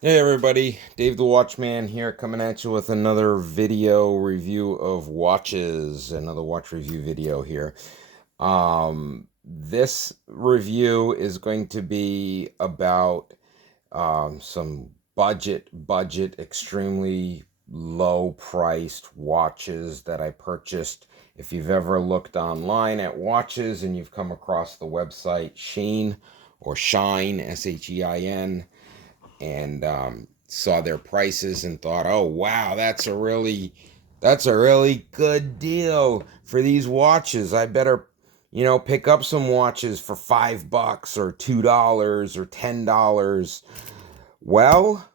Hey everybody, Dave the Watchman here, coming at you with another video review of watches, another watch review video here. This review is going to be about some extremely low priced watches that I purchased. If you've ever looked online at watches and you've come across the website shein or shein, shein, and saw their prices and thought, "Oh wow, that's a really good deal for these watches. I better, pick up some watches for $5 or $2 or $10." Well,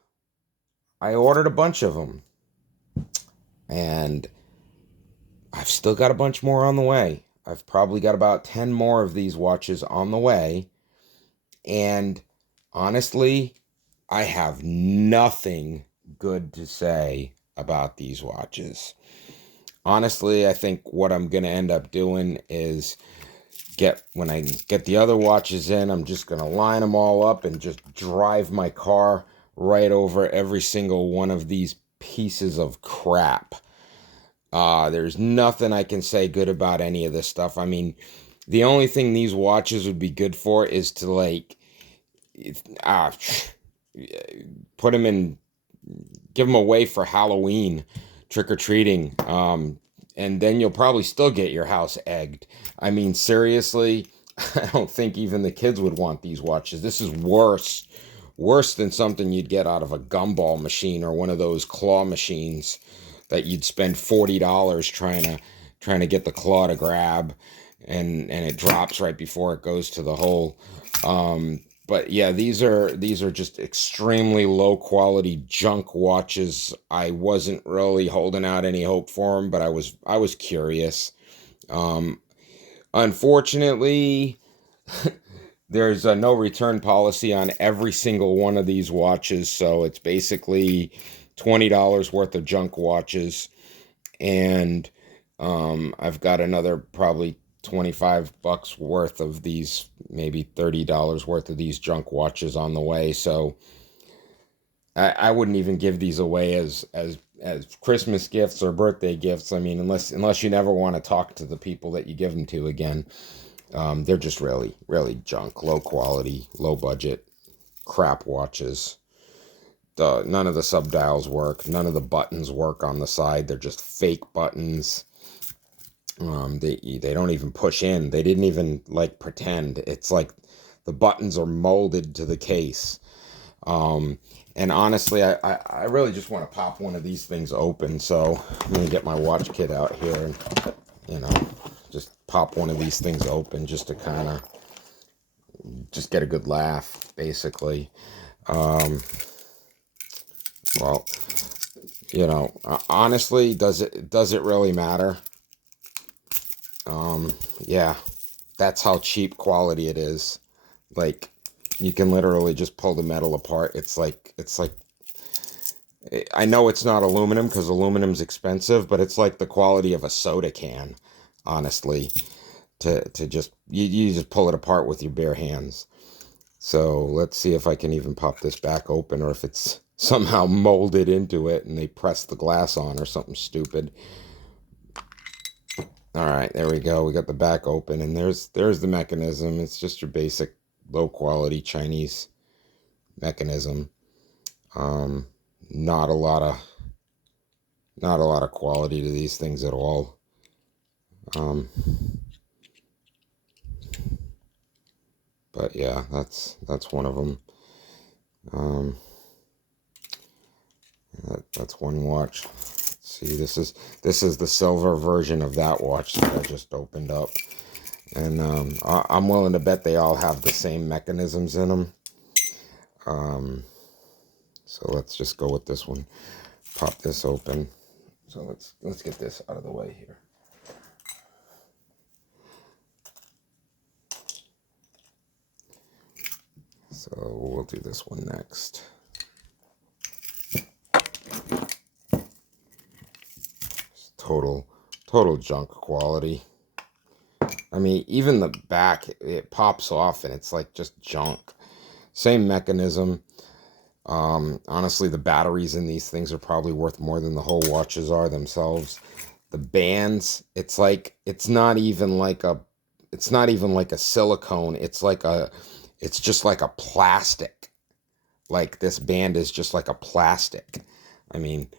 I ordered a bunch of them, and I've still got a bunch more on the way. I've probably got about 10 more of these watches on the way, and honestly, I have nothing good to say about these watches. Honestly, I think what I'm going to end up doing is when I get the other watches in, I'm just going to line them all up and just drive my car right over every single one of these pieces of crap. There's nothing I can say good about any of this stuff. I mean, the only thing these watches would be good for is to uh, put them in, give them away for Halloween, trick or treating, and then you'll probably still get your house egged. I mean, seriously, I don't think even the kids would want these watches. This is worse than something you'd get out of a gumball machine or one of those claw machines that you'd spend $40 trying to get the claw to grab, and it drops right before it goes to the hole. But yeah, these are just extremely low quality junk watches. I wasn't really holding out any hope for them, but I was curious. Um, Unfortunately, there's a no return policy on every single one of these watches, so it's basically $20 worth of junk watches, and I've got another probably $25 worth of these, maybe $30 worth of these junk watches on the way. So I wouldn't even give these away as Christmas gifts or birthday gifts. I mean, unless you never want to talk to the people that you give them to again. They're just really junk, low quality, low budget crap watches. None of the subdials work. None of the buttons work on the side. They're just fake buttons. They don't even push in. They didn't even like pretend. It's like the buttons are molded to the case. Um, and honestly, I really just want to pop one of these things open. So I'm gonna get my watch kit out here and you know just pop one of these things open just to kind of just get a good laugh, basically. Um, well, honestly, does it really matter? Yeah, that's how cheap quality it is. Like, you can literally just pull the metal apart. It's like I know it's not aluminum because aluminum's expensive, but it's like the quality of a soda can, honestly. To just you just pull it apart with your bare hands. So let's see if I can even pop this back open, or if it's somehow molded into it and they press the glass on or something stupid. All right, there we go. We got the back open, and there's the mechanism. It's just your basic low quality Chinese mechanism. Um, not a lot of not a lot of quality to these things at all. Um, but yeah, that's one of them. Um, that's one watch. Let's see, this is the silver version of that watch that I just opened up, and I'm willing to bet they all have the same mechanisms in them. Um, so let's just go with this one. Pop this open. So let's get this out of the way here. So we'll do this one next. Total total junk quality. I mean, even the back, it pops off and it's like just junk. Same mechanism. Honestly, the batteries in these things are probably worth more than the whole watches are themselves. The bands, it's not even like a silicone. It's just like a plastic. Like this band is just like a plastic. I mean,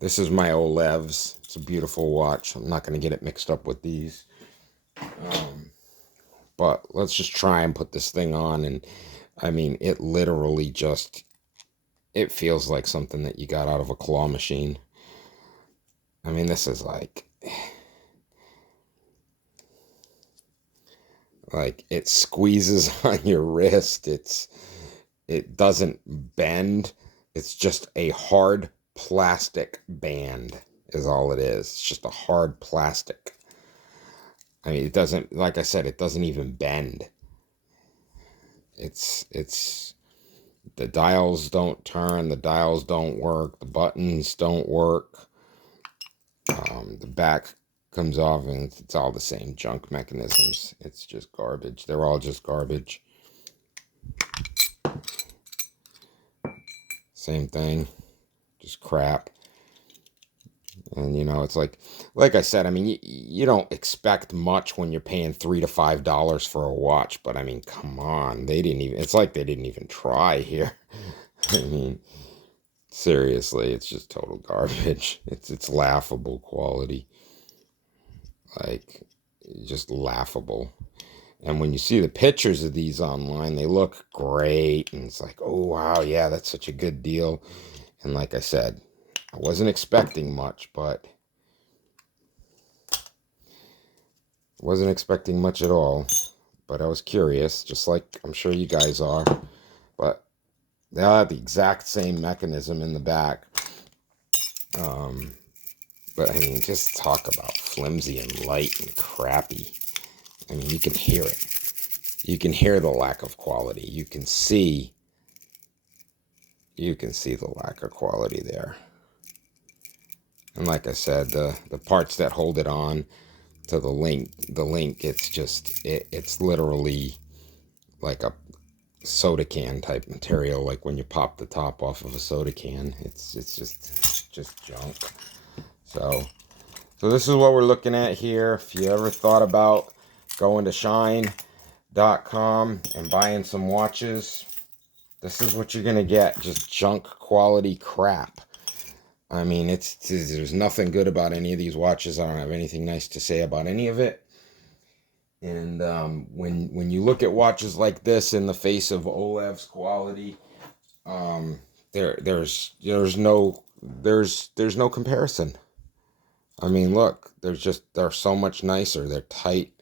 this is my Olev's. It's a beautiful watch. I'm not going to get it mixed up with these. But let's just try and put this thing on. And I mean, it literally just, it feels like something that you got out of a claw machine. I mean, this is like it squeezes on your wrist. It doesn't bend. It's just a hard plastic band is all it is. It's just a hard plastic. I mean, it doesn't, like I said, it doesn't even bend. It's the dials don't turn, the dials don't work, the buttons don't work. The back comes off and it's all the same junk mechanisms. It's just garbage. They're all just garbage. Same thing, just crap. And you know, it's like I said, I mean, you don't expect much when you're paying $3 to $5 for a watch, but I mean, come on, it's like they didn't even try here. I mean, seriously, it's just total garbage. It's laughable quality. Like, just laughable. And when you see the pictures of these online, they look great. And it's like, oh, wow, yeah, that's such a good deal. And like I said, I wasn't expecting much, but wasn't expecting much at all. But I was curious, just like I'm sure you guys are. But they all have the exact same mechanism in the back. But I mean, just talk about flimsy and light and crappy. I mean, you can hear it. You can hear the lack of quality. You can see the lack of quality there. And like I said, the parts that hold it on to the link, it's literally like a soda can type material, like when you pop the top off of a soda can. It's just junk. So this is what we're looking at here. If you ever thought about going to shein.com and buying some watches, this is what you're gonna get. Just junk quality crap. I mean, there's nothing good about any of these watches. I don't have anything nice to say about any of it. And when you look at watches like this in the face of Olev's quality, there's no comparison. I mean, look, they're so much nicer. They're tight.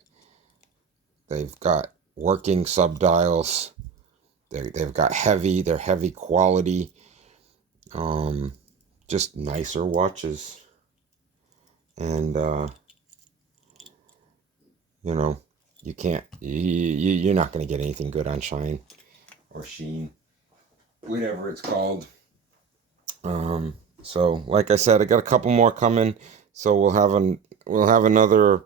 They've got working subdials. They've got they're heavy quality. Just nicer watches. And you know, you're not going to get anything good on Shein or Shein, whatever it's called. So like I said, I got a couple more coming, so we'll have another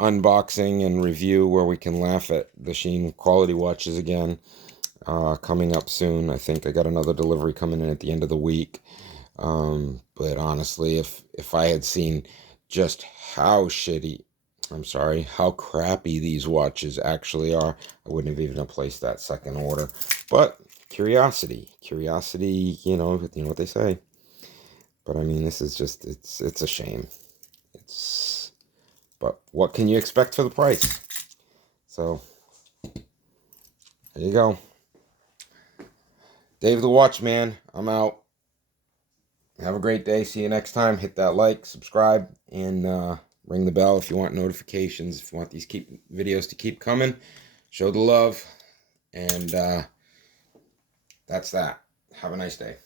unboxing and review where we can laugh at the Shein quality watches again, coming up soon. I think I got another delivery coming in at the end of the week. But honestly, if I had seen just how crappy these watches actually are, I wouldn't have even placed that second order. But curiosity, you know what they say. But I mean, this is just, it's a shame. But what can you expect for the price? So, there you go. Dave the Watchman, I'm out. Have a great day. See you next time. Hit that like, subscribe, and ring the bell if you want notifications. If you want these videos to keep coming, show the love. And that's that. Have a nice day.